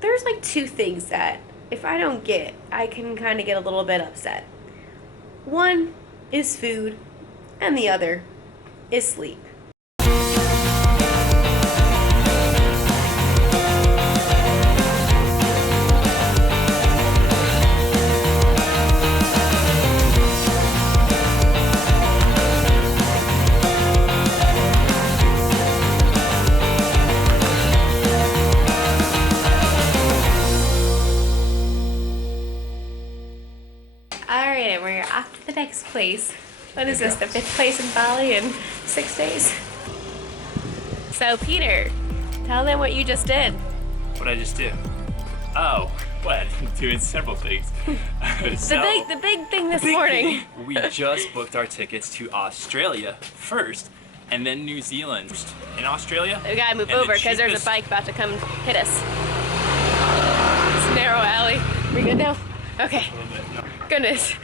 there's like two things that if I don't get, I can kind of get a little bit upset. One is food, and the other is sleep. Alright, we're off to the next place. What is this, the 5th place in Bali in 6 days? So Peter, tell them what you just did. What I just do? Oh, what? Doing several things. The big thing this morning. We just booked our tickets to Australia first, and then New Zealand. In Australia, We gotta move over because there's a bike about to come hit us. It's a narrow alley. We good now? Okay. A little bit, no. Goodness,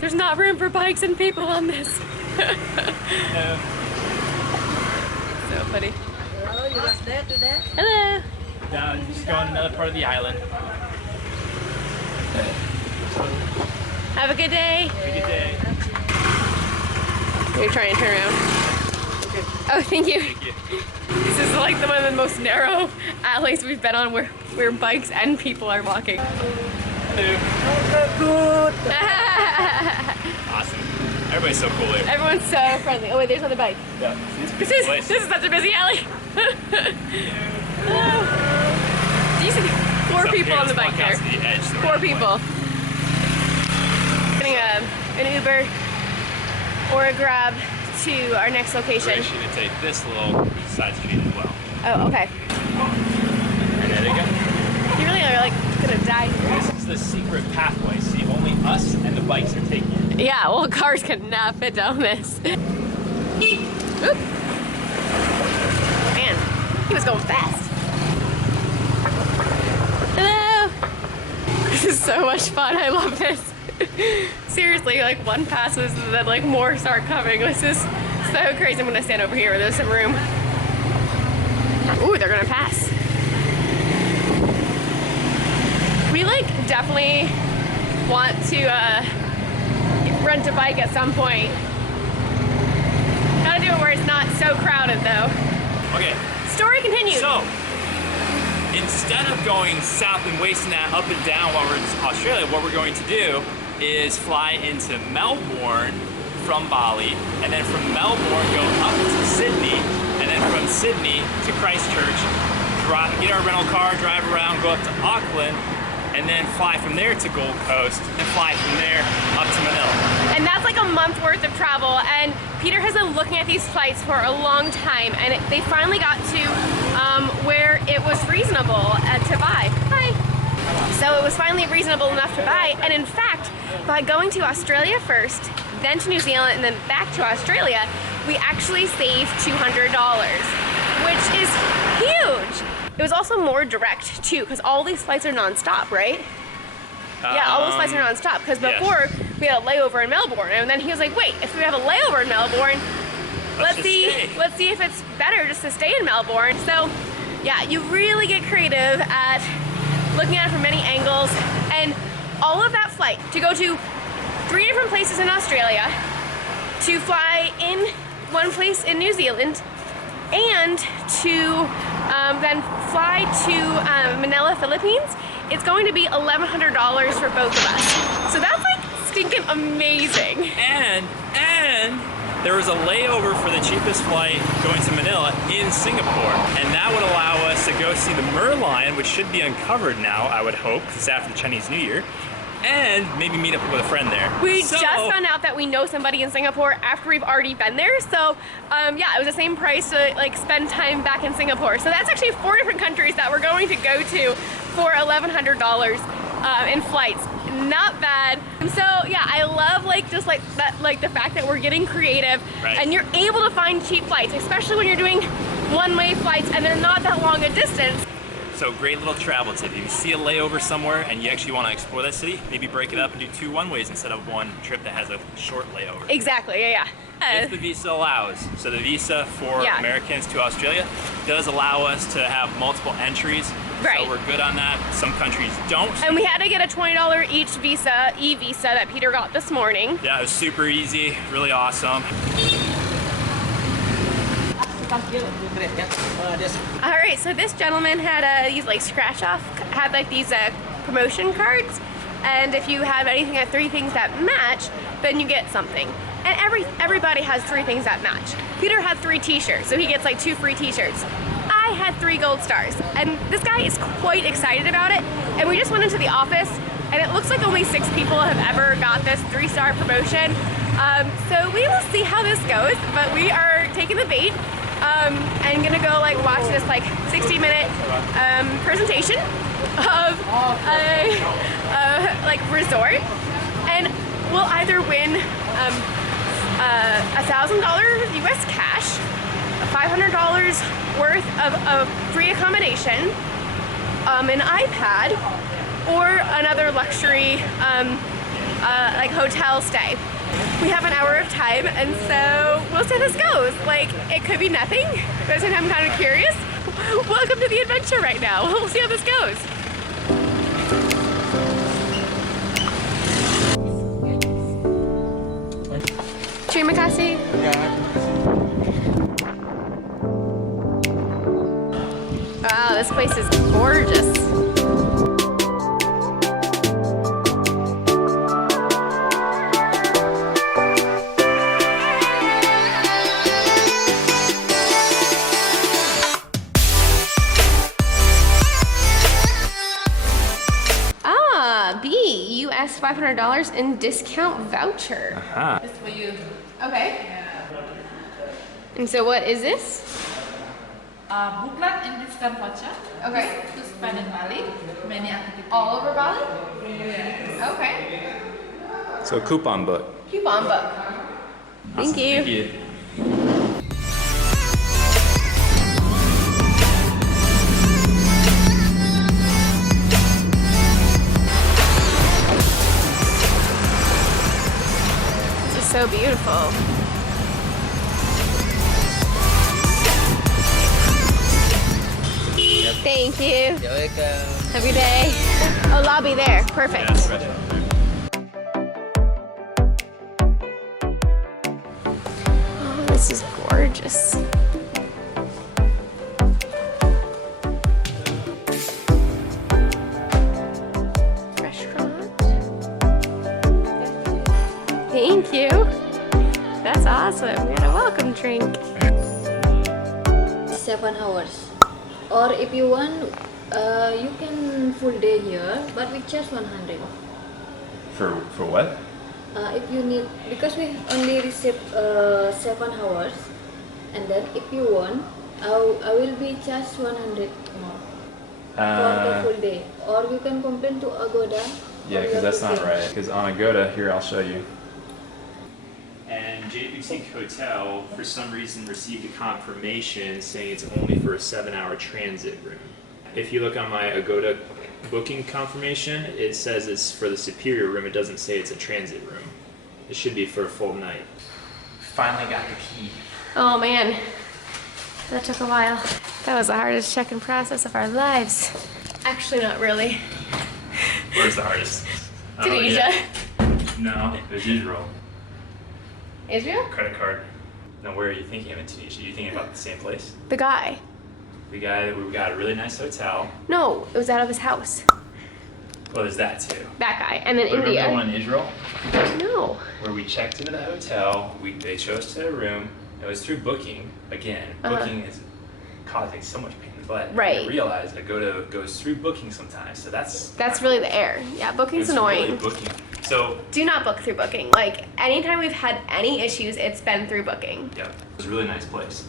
there's not room for bikes and people on this. No. So funny. Hello, you was there today? Hello. Now, just going to another part of the island. Have a good day. Have a good day. You're trying to turn around. Okay. Oh, thank you. Thank you. This is like one of the most narrow alleys we've been on where bikes and people are walking. Awesome. Everybody's so cool here. Everyone's so friendly. Oh wait, there's another bike. Yeah. This is such a busy alley. Do you see 4 people on the bike there? The 4 people. Getting an Uber or a Grab to our next location. We're actually gonna take this little side street as well. Oh, okay. And there they go. You really are like gonna die here. This is the secret pathway. See, only us and the bikes are taking it. Yeah, well, cars could not fit down this. Oop. Man, he was going fast. Hello. This is so much fun. I love this. Seriously, like one passes and then like more start coming. This is so crazy. I'm gonna stand over here where there's some room. Ooh, they're gonna pass. We like definitely want to rent a bike at some point. Gotta do it where it's not so crowded though. Okay. Story continues. So, instead of going south and wasting that up and down while we're in Australia, what we're going to do is fly into Melbourne from Bali, and then from Melbourne go up to Sydney, and then from Sydney to Christchurch, get our rental car, drive around, go up to Auckland, and then fly from there to Gold Coast, and fly from there up to Manila. And that's like a month worth of travel, and Peter has been looking at these flights for a long time, and they finally got to where it was reasonable to buy. Hi. So it was finally reasonable enough to buy, and in fact, by going to Australia first, then to New Zealand, and then back to Australia, we actually saved $200, which is huge. It was also more direct too, because all these flights are non-stop, right? Yeah, all those flights are non-stop, because before we had a layover in Melbourne, and then he was like, wait, if we have a layover in Melbourne, let's see if it's better just to stay in Melbourne. So yeah, you really get creative at looking at it from many angles, and all of that flight to go to 3 different places in Australia, to fly in one place in New Zealand, and to then fly to Manila, Philippines, it's going to be $1,100 for both of us. So that's like stinking amazing. And there was a layover for the cheapest flight going to Manila in Singapore, and that would allow us to go see the Merlion, which should be uncovered now, I would hope, because it's after the Chinese New Year, and maybe meet up with a friend there. We just found out that we know somebody in Singapore after we've already been there, so yeah, it was the same price to like spend time back in Singapore. So that's actually 4 different countries that we're going to go to for $1,100 in flights. Not bad. And so yeah, I love like just like that, like the fact that we're getting creative, and you're able to find cheap flights, especially when you're doing one-way flights and they're not that long a distance. So great little travel tip. If you see a layover somewhere and you actually want to explore that city, maybe break it up and do 2 one-ways instead of one trip that has a short layover. Exactly, yeah. If the visa allows. So the visa for Americans to Australia does allow us to have multiple entries Right. So we're good on that. Some countries don't. And we had to get a $20 each visa, e-visa that Peter got this morning. Yeah, it was super easy, really awesome. All right, so this gentleman had these like these promotion cards, and if you have anything at 3 things that match, then you get something. And everybody has 3 things that match. Peter had 3 t-shirts, so he gets like 2 free t-shirts. I had 3 gold stars, and this guy is quite excited about it. And we just went into the office, and it looks like only 6 people have ever got this 3-star promotion. So we will see how this goes, but we are taking the bait. And gonna go like watch this like 60-minute presentation of a like resort, and we'll either win $1,000 US cash, $500 worth of free accommodation, an iPad, or another luxury like hotel stay. We have an hour of time, and so we'll see how this goes. Like, it could be nothing, but at the same time I'm kind of curious. Welcome to the adventure right now. We'll see how this goes. Terima kasih. Wow, this place is gorgeous. US $500 in discount voucher. It's for you. Okay. And so what is this? Booklet in discount voucher. Okay. To spend in Bali. Many activities. All over Bali? Yeah. Okay. So coupon book. Coupon book. Thank you. Thank you. So beautiful. Yep. Thank you. You're welcome. Have a good day. Oh, lobby there. Perfect. Yeah, it's right there. Oh, this is gorgeous. Restaurant. Thank you. That's awesome. We got a welcome drink. 7 hours, or if you want you can full day here, but we charge 100. For what? If you need, because we only receive 7 hours, and then if you want I will be charged 100 more for the full day, or you can complain to Agoda. Yeah, for because your that's not booking. right. Because on Agoda, here I'll show you. And Jade Boutique Hotel, for some reason, received a confirmation saying it's only for a 7-hour transit room. If you look on my Agoda booking confirmation, it says it's for the superior room. It doesn't say it's a transit room. It should be for a full night. Finally got the key. Oh man, that took a while. That was the hardest check-in process of our lives. Actually, not really. Where's the hardest? Tunisia. No, it was Israel. Israel? Credit card. Now, where are you thinking of in Tunisia? Are you thinking about the same place? The guy. We got a really nice hotel. No, it was out of his house. Well, there's that too. That guy. And then But India. remember the one in Israel? No. Where we checked into the hotel, they chose to a room. It was through booking. Again, Uh-huh. booking is causing so much pain in the butt. Right. I realized Agoda goes through booking sometimes, so that's Really the error. Yeah, booking's it's annoying. Really booking. So Do not book through booking. Like, anytime we've had any issues, it's been through booking. yeah, it was a really nice place.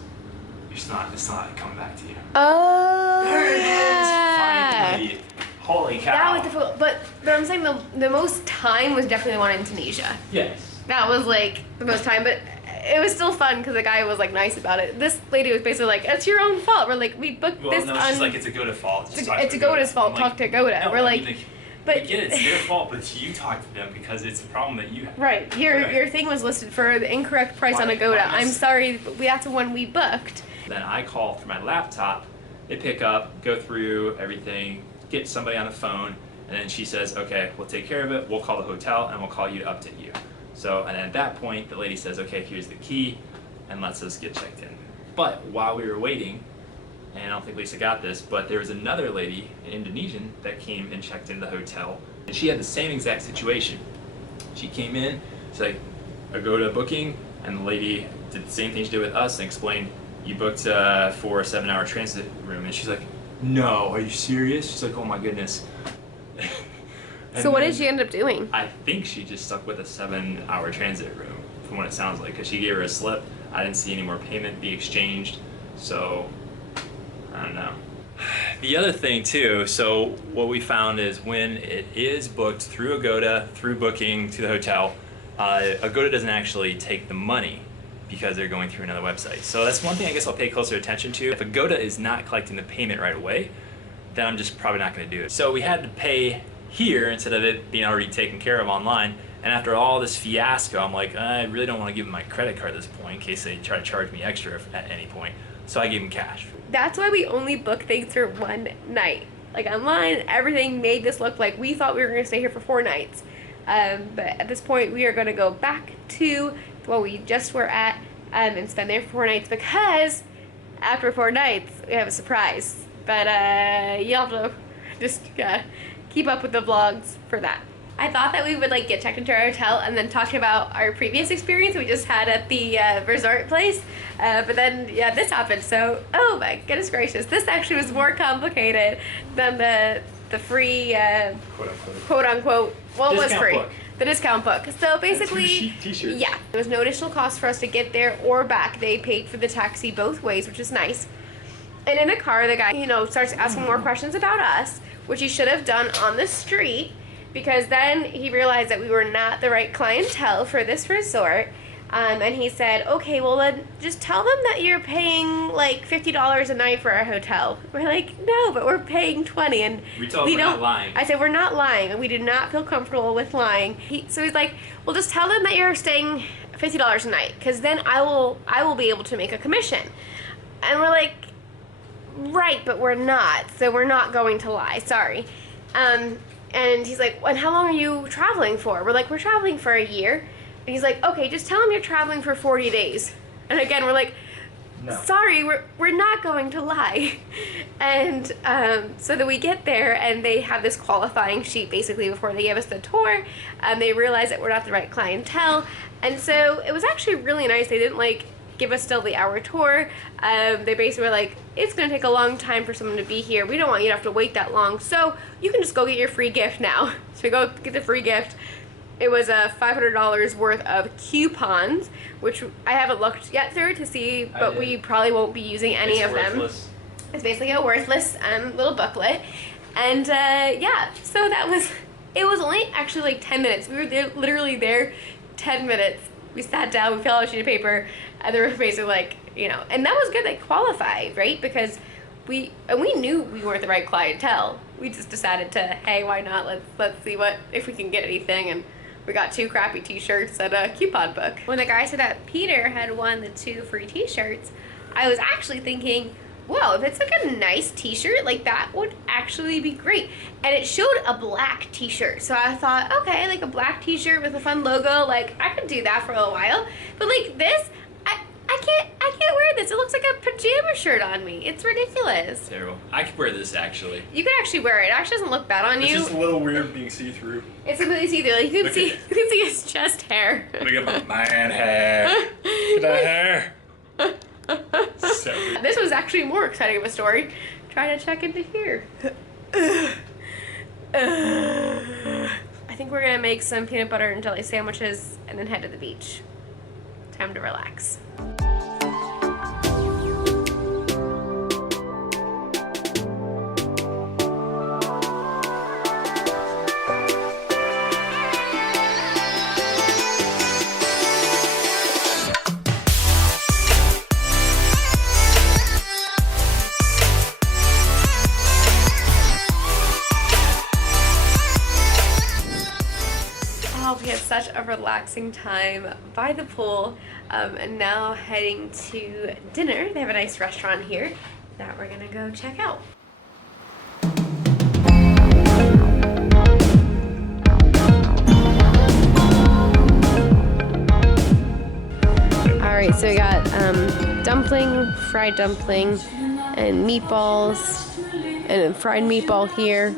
It's not coming back to you. Oh, There it is! yeah. Finally! Holy cow! That was the, but I'm saying the most time was definitely the one in Tunisia. Yes. That was like the most time, but it was still fun because the guy was like nice about it. This lady was basically like, "It's your own fault." We're like, "We booked Well, this no, it's just like it's Agoda fault. Just talk it's to Agoda's fault. I'm Talk to Agoda." no, We're I like, mean, but I get it, it's their fault, but you talk to them because it's a problem that you have. right, your thing was listed for the incorrect price on Why- Agoda. why I'm is- sorry, but that's the one we booked. Then I call through my laptop They pick up, go through everything, get somebody on the phone, and then she says, okay, we'll take care of it, we'll call the hotel, and we'll call you to update you. So, and at that point, the lady says, okay, here's the key, and lets us get checked in. But while we were waiting, and I don't think Lisa got this, but there was another lady, an Indonesian, that came and checked into the hotel, and she had the same exact situation. She came in, she's like, I go to booking, and the lady did the same thing she did with us and explained, you booked for a 7-hour transit room, and she's like, no, are you serious? She's like, oh my goodness. So what did she end up doing? I think she just stuck with a 7-hour transit room, from what it sounds like, because she gave her a slip. I didn't see any more payment be exchanged, so I don't know. The other thing too, so what we found is when it is booked through Agoda, through booking to the hotel, Agoda doesn't actually take the money because they're going through another website. So that's one thing I guess I'll pay closer attention to. If Agoda is not collecting the payment right away, then I'm just probably not going to do it. So we had to pay here instead of it being already taken care of online. And after all this fiasco, I'm like, I really don't want to give them my credit card at this point in case they try to charge me extra at any point. So I gave them cash. That's why we only book things for one night. Like online, everything made this look like we thought we were going to stay here for 4 nights. But at this point, we are going to go back to what we just were at and spend there for 4 nights because after 4 nights, we have a surprise. But you'll have to just keep up with the vlogs for that. I thought that we would like get checked into our hotel and then talk about our previous experience we just had at the resort place, but then this happened. So oh my goodness gracious, this actually was more complicated than the free quote unquote, well, it was free book. The discount book. So basically, t-shirts. Yeah, there was no additional cost for us to get there or back. They paid for the taxi both ways, which is nice. And in the car, the guy starts asking more questions about us, which he should have done on the street. Because then he realized that we were not the right clientele for this resort. And he said, okay, well then just tell them that you're paying like $50 a night for our hotel. We're like, no, but we're paying $20. And we told him we're not lying. I said, we're not lying. And we did not feel comfortable with lying. So he's like, well, just tell them that you're staying $50 a night. Because then I will be able to make a commission. And we're like, right, but we're not. So we're not going to lie. Sorry. And he's like, and how long are you traveling for? We're like, we're traveling for a year. And he's like, okay, just tell him you're traveling for 40 days. And again, we're like, no. Sorry, we're not going to lie. And so then we get there and they have this qualifying sheet basically before they give us the tour. They realize that we're not the right clientele. And so it was actually really nice. They didn't like give us still the hour tour. They basically were like, it's gonna take a long time for someone to be here. We don't want you to have to wait that long. So you can just go get your free gift now. So we go get the free gift. It was $500 worth of coupons, which I haven't looked yet through to see, but we probably won't be using any of them. It's basically a worthless little booklet. And yeah, so it was only actually like 10 minutes. We were there, literally there 10 minutes. We sat down, we filled out a sheet of paper, and they were basically like, and that was good, they qualified, right? Because we knew we weren't the right clientele. We just decided to, hey, why not? Let's see if we can get anything, and we got 2 crappy t-shirts and a coupon book. When the guy said that Peter had won the 2 free t-shirts, I was actually thinking, whoa, if it's like a nice t-shirt, like that would actually be great. And it showed a black t-shirt. So I thought, okay, like a black t-shirt with a fun logo, like I could do that for a while. But like this, I can't wear this. It looks like a pajama shirt on me. It's ridiculous. Terrible. I could wear this actually. You could actually wear it. It actually doesn't look bad on you. It's just a little weird being see-through. It's completely see-through. Like you can see his chest hair. Look at my man hair. Look at that hair. So weird. This was actually more exciting of a story. Trying to check into here. I think we're gonna make some peanut butter and jelly sandwiches and then head to the beach. Time to relax. We had such a relaxing time by the pool, and now heading to dinner. They have a nice restaurant here, that we're gonna go check out. Alright, so we got dumpling, fried dumpling, and meatballs, and a fried meatball here.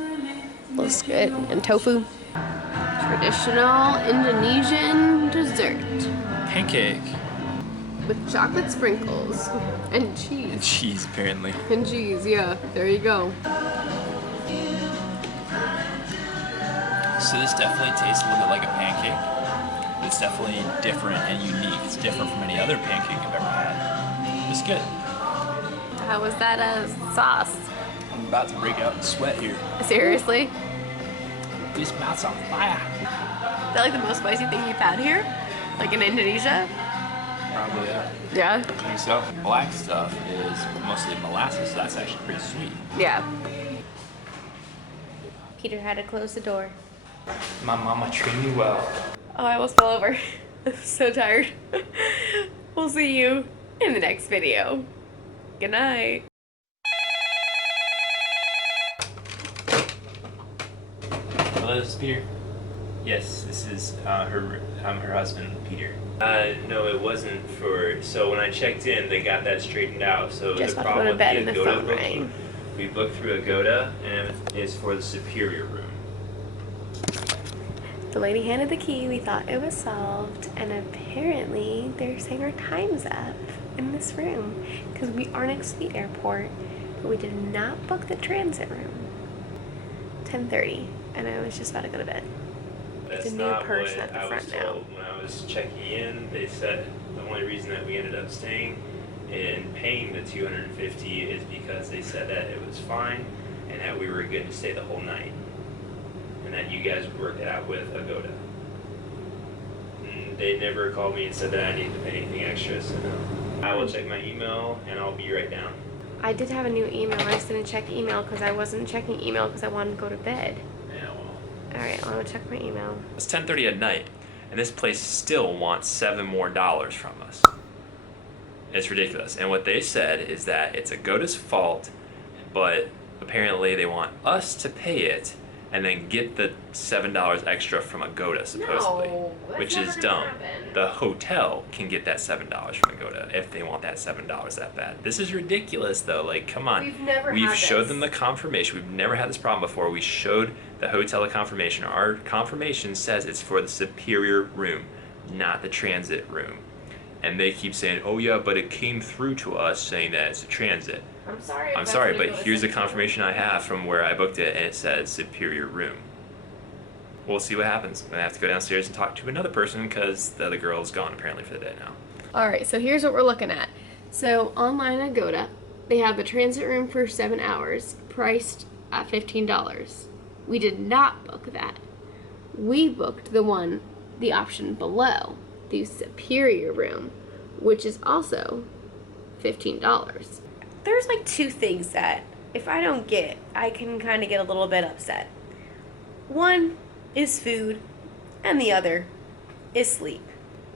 Looks good. And tofu. Traditional Indonesian dessert. Pancake. With chocolate sprinkles. And cheese. And cheese, apparently. And cheese, yeah. There you go. So this definitely tastes a little bit like a pancake. It's definitely different and unique. It's different from any other pancake I've ever had. It's good. How was that sauce? I'm about to break out in sweat here. Seriously? This mouth's on fire. Is that like the most spicy thing you've had here? Like in Indonesia? Probably, yeah. Yeah? I think so. Black stuff is mostly molasses, so that's actually pretty sweet. Yeah. Peter had to close the door. My mama trained me well. Oh, I almost fell over. I'm so tired. We'll see you in the next video. Good night. Hello, this is Peter. Yes, this is her husband, Peter. No, it wasn't for. So when I checked in, they got that straightened out. So Just the about to go problem to with bed the and the Agoda phone rang. we booked through Agoda, and it's for the superior room. The lady handed the key, we thought it was solved, and apparently they're saying our time's up in this room because we are next to the airport, but we did not book the transit room. 10:30, and I was just about to go to bed. That's a new not person what at the I front was now. told. When I was checking in, they said the only reason that we ended up staying and paying the $250 is because they said that it was fine and that we were good to stay the whole night, and that you guys would work it out with Agoda. They never called me and said that I needed to pay anything extra, so no. I will check my email and I'll be right down. I did have a new email. I just didn't check email because I wasn't checking email because I wanted to go to bed. Yeah, well. Alright, I'll check my email. It's 10:30 at night, and this place still wants $7 more from us. It's ridiculous. And what they said is that it's Agoda's fault, but apparently they want us to pay it and then get the $7 extra from Agoda, supposedly. No, that's which never is gonna dumb. happen. The hotel can get that $7 from Agoda if they want that $7 that bad. This is ridiculous, though. Like, come on. We've showed this. them the confirmation. We've never had this problem before. We showed the hotel the confirmation. Our confirmation says it's for the superior room, not the transit room. And they keep saying, oh yeah, but it came through to us saying that it's a transit. I'm sorry, but here's the confirmation I have from where I booked it, and it says superior room. We'll see what happens. I'm gonna have to go downstairs and talk to another person because the other girl's gone apparently for the day now. Alright, so here's what we're looking at. So online at Agoda, they have a transit room for 7 hours, priced at $15. We did not book that. We booked the option below, the superior room, which is also $15. There's like two things that if I don't get, I can kind of get a little bit upset. One is food, and the other is sleep.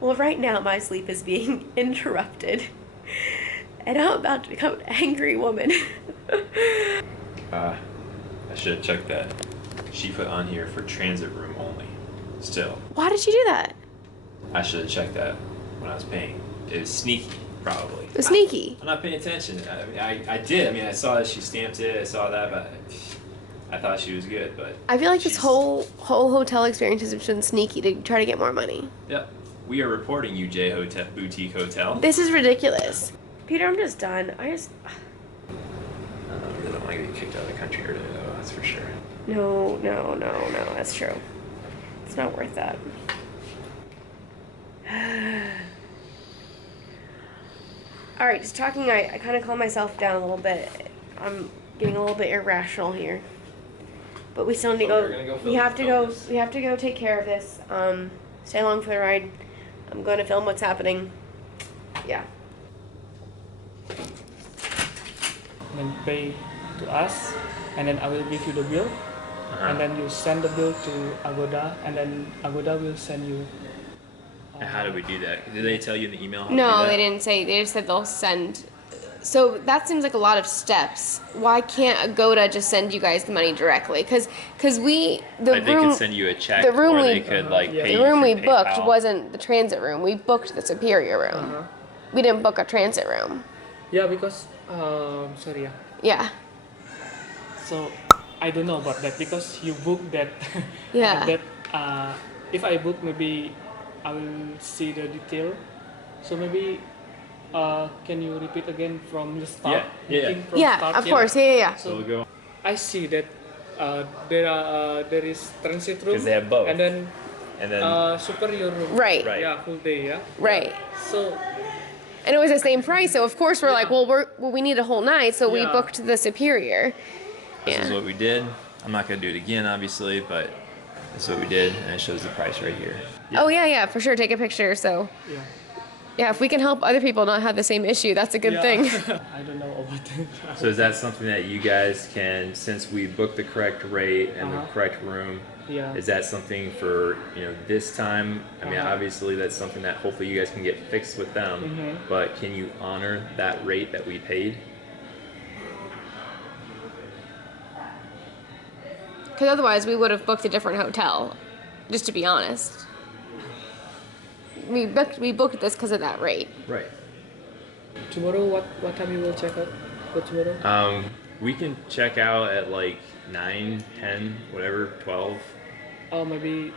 Well, right now my sleep is being interrupted, and I'm about to become an angry woman. I should have checked that. She put on here for transit room only. Still, Why did you do that? I should have checked that when I was paying. It was sneaky, probably. It was sneaky. I'm not paying attention. I did. I mean, I saw that she stamped it. I saw that, but I thought she was good. But I feel like this she's- whole hotel experience has been sneaky to try to get more money. Yep. We are reporting UJ Hotel Boutique Hotel. This is ridiculous. Peter, I'm just done. I really don't want to get kicked out of the country today, though. That's for sure. No, that's true. It's not worth that. Alright, just talking, I kind of calm myself down a little bit. I'm getting a little bit irrational here. But we still need to we're go. gonna go We film have to go. this. We have to go take care of this. Stay along for the ride. I'm going to film what's happening. Yeah. Then pay to us, and then I will give you the bill, and then you send the bill to Agoda, and then Agoda will send you. And how do we do that? Did they tell you in the email how to do No, that? they didn't say. They just said they'll send So that seems like a lot of steps. Why can't Agoda just send you guys the money directly? Because we the Like they room could send you a check, the room or we- they could like yeah. pay the you room we through booked PayPal. wasn't the transit room. We booked the Superior room. We didn't book a transit room. Yeah, because sorry, yeah. Yeah. So I don't know about that because you book that. Yeah. If I book, maybe I will see the detail. So maybe can you repeat again from the start? Yeah. Booking from Yeah, start, of course. Yeah. So we'll go. I see that there is transit room 'Cause they have both. and then And then superior room. Right. Right. Yeah, full day. Yeah. Right. So And it was the same price, so of course we're like, well, we need a whole night, so we Yeah. booked the Superior. this is Yeah. what we did. I'm not gonna do it again, obviously, but this is what we did, and it shows the price right here. Oh yeah, for sure. Take a picture. So yeah. yeah, if we can help other people not have the same issue, that's a good Yeah. thing. I don't know about that. So is that something that you guys can, since we booked the correct rate and the correct room, Yeah. is that something for, you know, this time? I mean, Uh-huh. obviously that's something that hopefully you guys can get fixed with them, but can you honor that rate that we paid? Because otherwise we would have booked a different hotel, just to be honest. We booked this because of that rate. Right. Tomorrow, what time you will check out for tomorrow? We can check out at like 9, 10, whatever, 12. Or maybe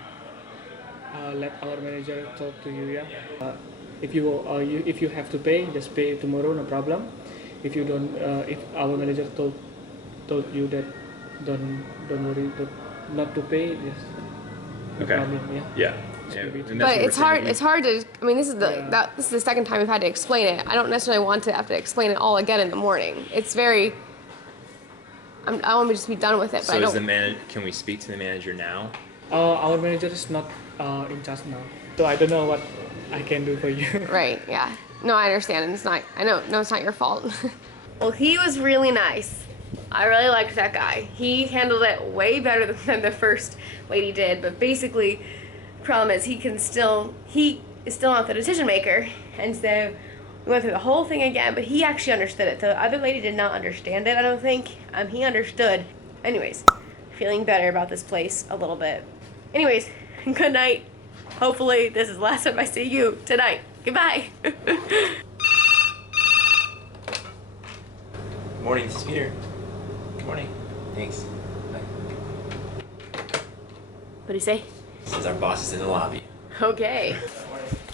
let our manager talk to you. Yeah. If you have to pay, just pay tomorrow, no problem. If you don't, if our manager told you that don't worry, not to pay, yes. No Okay. problem. Yeah. Yeah. Just Yeah. maybe And that's But what it's we're saying. hard. It's hard to. I mean, this is the Yeah. this is the second time we've had to explain it. I don't necessarily want to have to explain it all again in the morning. It's very. I want to just be done with it, but So I is don't. the can we speak to the manager now? Our manager is not in charge now, so I don't know what I can do for you. Right, yeah. No, I understand, and it's not, I know, no, it's not your fault. Well, he was really nice. I really liked that guy. He handled it way better than the first lady did, but basically, the problem is he is still not the decision maker, and so we went through the whole thing again, but he actually understood it. The other lady did not understand it, I don't think. He understood. Anyways, feeling better about this place a little bit. Anyways, good night. Hopefully this is the last time I see you tonight. Goodbye. Good morning, this is Peter. Good morning. Thanks. Bye. What do you say? Since our boss is in the lobby. Okay.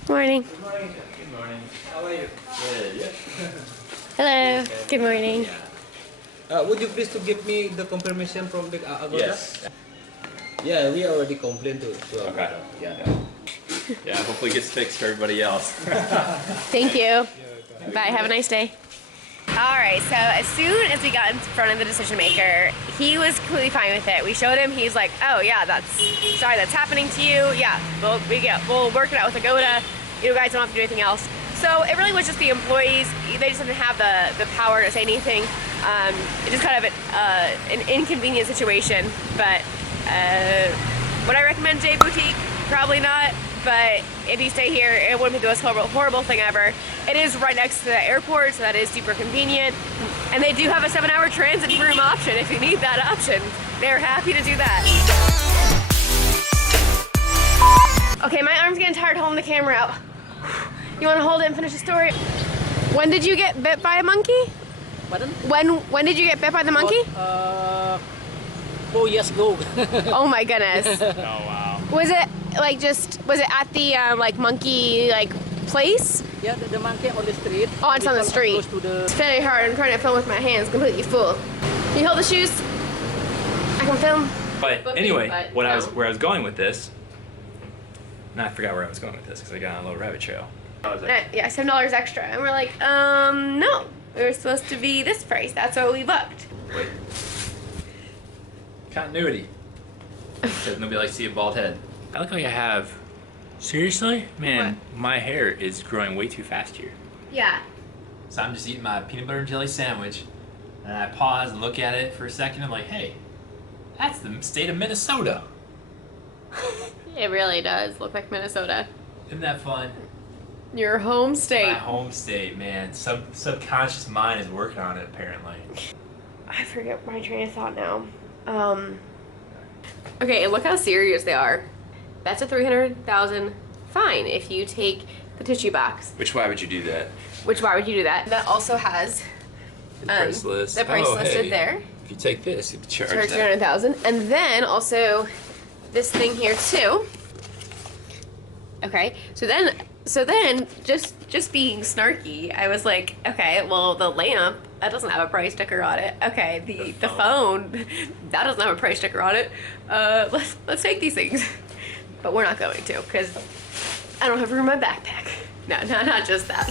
Morning. Good morning. How are you? Good, yeah. Hello. Good morning. Would you please to give me the confirmation from the Agoda? Yes. Yeah, we already complained to Agoda. Okay. Yeah. Yeah, hopefully it gets fixed for everybody else. Thank you. Bye. Have a nice day. All right, so as soon as we got in front of the decision maker, he was completely fine with it. We showed him, he's like, oh yeah, that's happening to you. Yeah, we'll work it out with Agoda. You guys don't have to do anything else. So it really was just the employees. They just didn't have the power to say anything. It just kind of an inconvenient situation. But would I recommend J Boutique? Probably not. But if you stay here, it wouldn't be the most horrible thing ever. It is right next to the airport, so that is super convenient. And they do have a 7-hour transit room option if you need that option. They're happy to do that. Okay, my arm's getting tired holding the camera out. You want to hold it and finish the story? When did you get bit by a monkey? Pardon? When did you get bit by the monkey? 4 years ago. Oh my goodness. Oh, wow. Was it at the like monkey like place? Yeah, the monkey on the street. Oh, it's on the street. Close to the It's very hard. I'm trying to film with my hands completely full. Can you hold the shoes? I can film. But anyway, But where I no. was going with this, now I forgot where I was going with this because I got on a little rabbit trail. Yeah, $7 extra. And we're like, no. We were supposed to be this price. That's what we booked. Wait. Continuity. Because nobody likes to see a bald head. I look like I have. Seriously? Man, my hair is growing way too fast here. Yeah. So I'm just eating my peanut butter and jelly sandwich, and I pause and look at it for a second. I'm like, hey, that's the state of Minnesota. It really does look like Minnesota. Isn't that fun? Your home state. My home state, man. Subconscious mind is working on it, apparently. I forget my train of thought now. Okay, and look how serious they are. That's a 300,000 fine if you take the tissue box. Why would you do that? Why would you do that? That also has The price list. the price Oh, listed hey, there. If you take this, you charge Charge that. 300,000, and then also this thing here too. Okay, so then just being snarky, I was like, okay, well the lamp, that doesn't have a price sticker on it. Okay, the phone, that doesn't have a price sticker on it. Let's take these things, but we're not going to because I don't have room in my backpack. No, not just that.